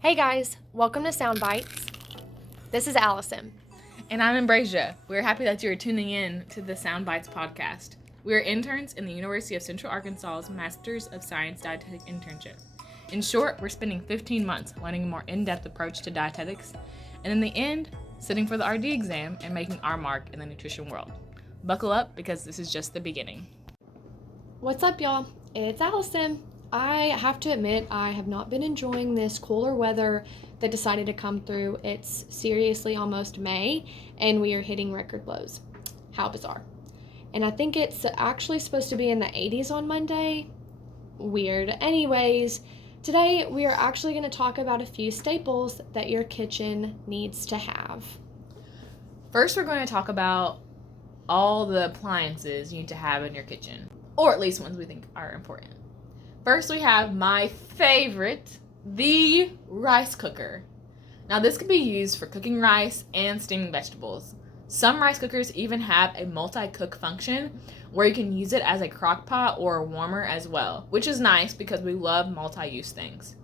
Hey guys, welcome to Sound Bites. This is Allison. And I'm Ambrosia. We're happy that you are tuning in to the Sound Bites podcast. We are interns in the University of Central Arkansas's Masters of Science Dietetic internship. In short, we're spending 15 months learning a more in-depth approach to dietetics, and in the end, sitting for the RD exam and making our mark in the nutrition world. Buckle up because this is just the beginning. What's up, y'all? It's Allison. I have to admit, I have not been enjoying this cooler weather that decided to come through. It's seriously almost May, and we are hitting record lows. How bizarre. And I think it's actually supposed to be in the 80s on Monday. Weird. Anyways, today we are actually going to talk about a few staples that your kitchen needs to have. First, we're going to talk about all the appliances you need to have in your kitchen, or at least ones we think are important. First, we have my favorite, the rice cooker. Now, this can be used for cooking rice and steaming vegetables. Some rice cookers even have a multi-cook function where you can use it as a crock pot or a warmer as well, which is nice because we love multi-use things.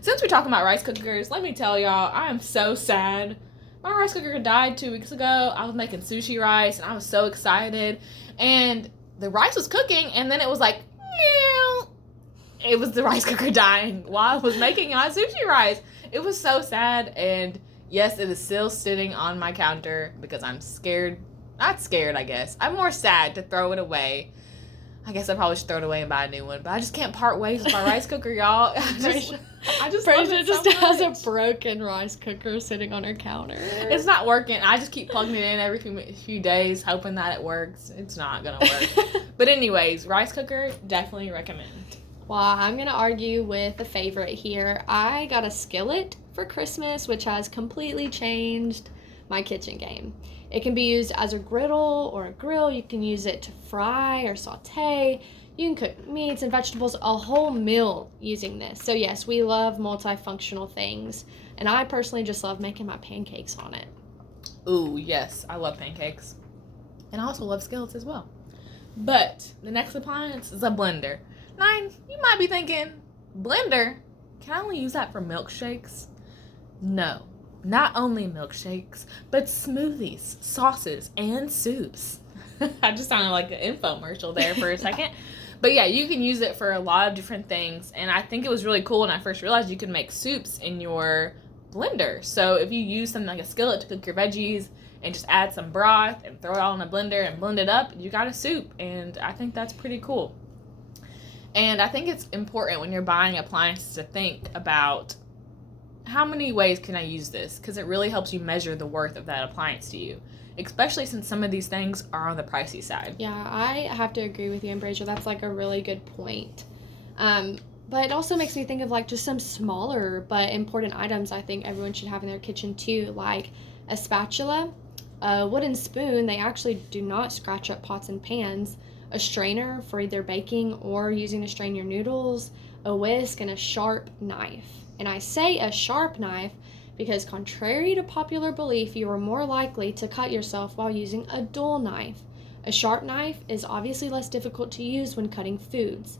Since we're talking about rice cookers, let me tell y'all, I am so sad. My rice cooker died 2 weeks ago. I was making sushi rice and I was so excited. And the rice was cooking and then it was like, meow. It was the rice cooker dying while I was making my sushi rice. It was so sad, and yes, it is still sitting on my counter because I'm scared. Not scared, I guess. I'm more sad to throw it away. I guess I probably should throw it away and buy a new one, but I just can't part ways with my rice cooker, y'all. I just love it so much. has a broken rice cooker sitting on her counter. It's not working. I just keep plugging it in every few days, hoping that it works. It's not gonna work. But anyways, rice cooker, definitely recommend. Well, I'm going to argue with a favorite here. I got a skillet for Christmas, which has completely changed my kitchen game. It can be used as a griddle or a grill. You can use it to fry or saute. You can cook meats and vegetables, a whole meal using this. So yes, we love multifunctional things. And I personally just love making my pancakes on it. Ooh, yes, I love pancakes. And I also love skillets as well. But the next appliance is a blender. Now, you might be thinking, blender? Can I only use that for milkshakes? No, not only milkshakes, but smoothies, sauces, and soups. I just sounded like an infomercial there for a second. But yeah, you can use it for a lot of different things. And I think it was really cool when I first realized you can make soups in your blender. So if you use something like a skillet to cook your veggies and just add some broth and throw it all in a blender and blend it up, you got a soup. And I think that's pretty cool. And I think it's important when you're buying appliances to think about how many ways can I use this, because it really helps you measure the worth of that appliance to you, especially since some of these things are on the pricey side. Yeah, I have to agree with you, Ambrosia. That's like a really good point. But it also makes me think of like just some smaller but important items I think everyone should have in their kitchen too, like a spatula, a wooden spoon. They actually do not scratch up pots and pans. A strainer for either baking or using to strain your noodles, a whisk, and a sharp knife. And I say a sharp knife because contrary to popular belief, you are more likely to cut yourself while using a dull knife. A sharp knife is obviously less difficult to use when cutting foods.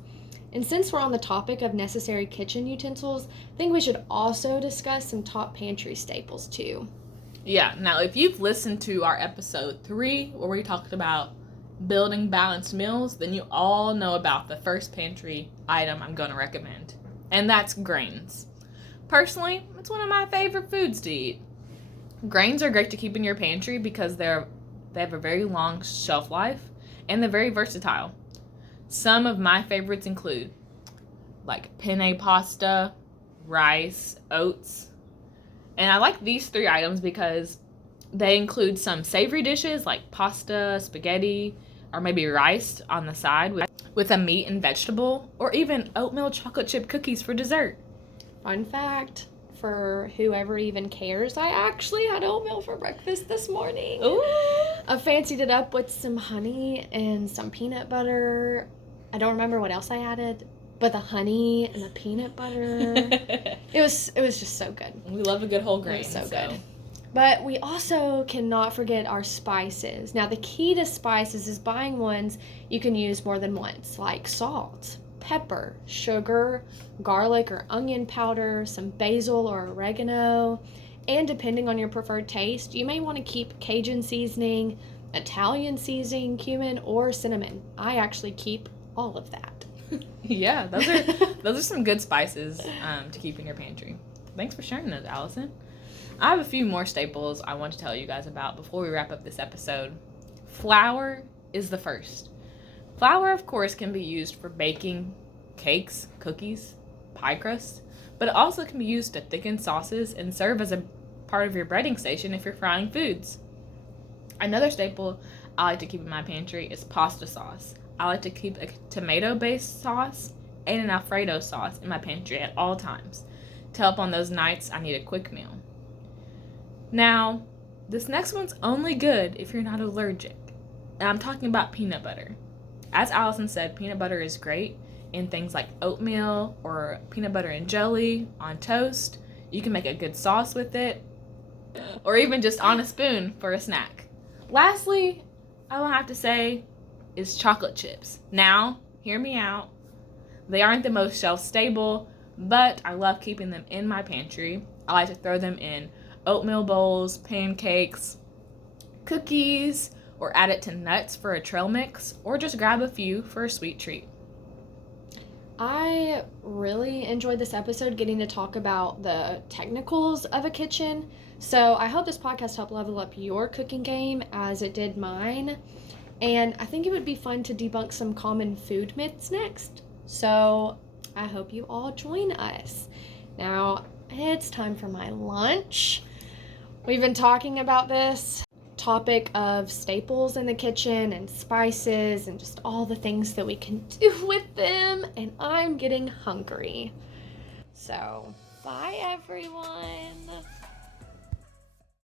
And since we're on the topic of necessary kitchen utensils, I think we should also discuss some top pantry staples too. Yeah, now if you've listened to our episode 3 where we talked about building balanced meals, then you all know about the first pantry item I'm going to recommend, and that's grains. Personally, it's one of my favorite foods to eat. Grains are great to keep in your pantry because they have a very long shelf life and they're very versatile. Some of my favorites include like penne pasta, rice, oats, and I like these 3 items because they include some savory dishes like pasta, spaghetti, or maybe rice on the side with a meat and vegetable, or even oatmeal chocolate chip cookies for dessert. Fun fact, for whoever even cares, I actually had oatmeal for breakfast this morning. Ooh! I fancied it up with some honey and some peanut butter. I don't remember what else I added, but the honey and the peanut butter, it was just so good. We love a good whole grain. It was so good. But we also cannot forget our spices. Now, the key to spices is buying ones you can use more than once, like salt, pepper, sugar, garlic or onion powder, some basil or oregano, and depending on your preferred taste, you may want to keep Cajun seasoning, Italian seasoning, cumin, or cinnamon. I actually keep all of that. Yeah, those are some good spices to keep in your pantry. Thanks for sharing those, Allison. I have a few more staples I want to tell you guys about before we wrap up this episode. Flour is the first. Flour, of course, can be used for baking cakes, cookies, pie crust, but it also can be used to thicken sauces and serve as a part of your breading station if you're frying foods. Another staple I like to keep in my pantry is pasta sauce. I like to keep a tomato-based sauce and an Alfredo sauce in my pantry at all times to help on those nights I need a quick meal. Now, this next one's only good if you're not allergic. And I'm talking about peanut butter. As Allison said, peanut butter is great in things like oatmeal or peanut butter and jelly on toast. You can make a good sauce with it, or even just on a spoon for a snack. Lastly, I will have to say is chocolate chips. Now, hear me out. They aren't the most shelf stable, but I love keeping them in my pantry. I like to throw them in oatmeal bowls, pancakes, cookies, or add it to nuts for a trail mix, or just grab a few for a sweet treat. I really enjoyed this episode getting to talk about the technicals of a kitchen. So I hope this podcast helped level up your cooking game as it did mine. And I think it would be fun to debunk some common food myths next. So I hope you all join us. Now it's time for my lunch. We've been talking about this topic of staples in the kitchen and spices and just all the things that we can do with them, and I'm getting hungry. So, bye everyone.